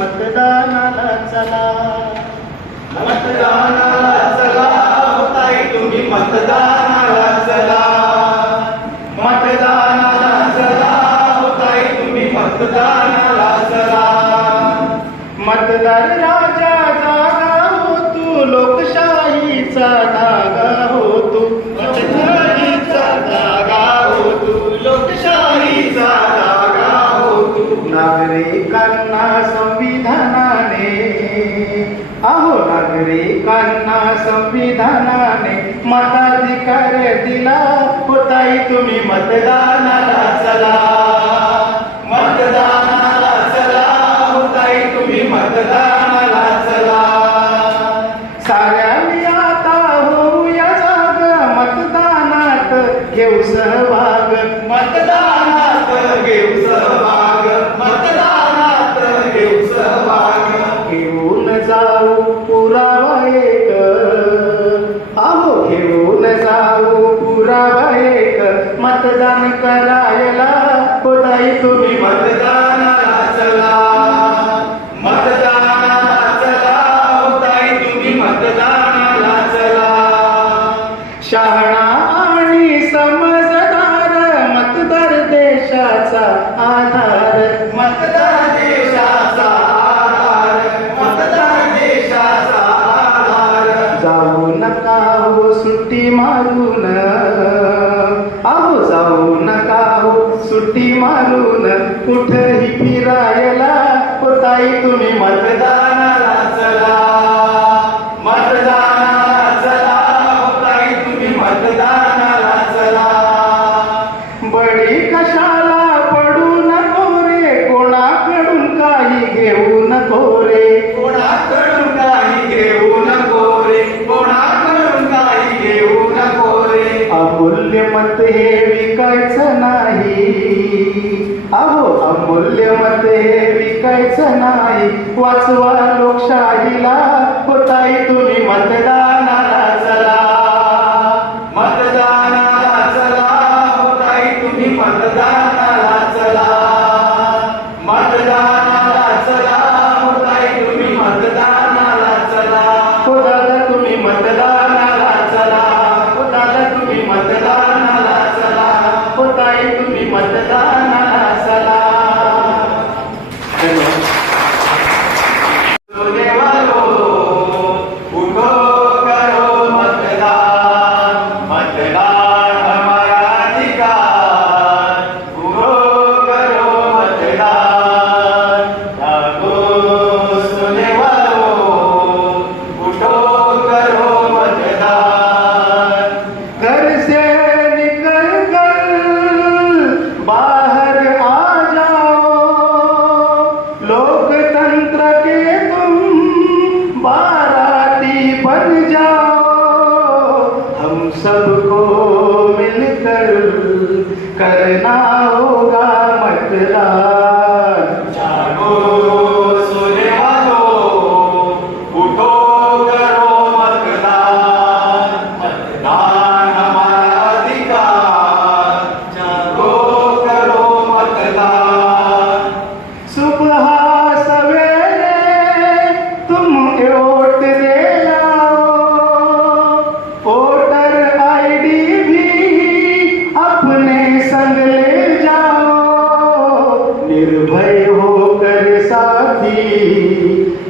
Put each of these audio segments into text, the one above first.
मतदानाला चला. मतदानाला चला. ताई तुम्ही मतदानाला चला. मतदानाला चला. ताई तुम्ही मतदानाला चला. मतदार राजा जागा हो तू लोकशाहीचा धागा हो नागरिकांना संविधानाने मताधिकार दिला होताही तुम्ही मतदानाला चला. मतदान नका हो सुट्टी मारून. आहो जाऊ नका हो सुट्टी मारून. कुठेही फिरायला होताई तुम्ही मतदानाला चला. मतदानाला चला. हो तुम्ही मतदानाला चला. कशा विकायच नाही. अहो अमूल्य मते विकायचं नाही. वाचवा लोकशाहीला होताई तुम्ही मतदार.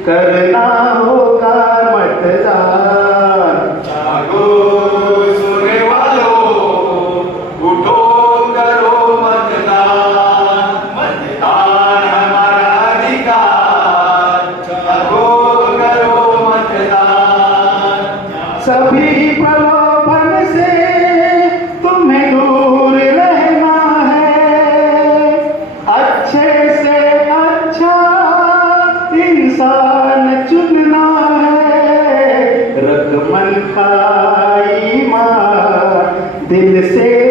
करना होगा मतदान जागो सुने वालों उठो करो मतदान. मतदान हमारा अधिकार. जागो करो सभी पर They say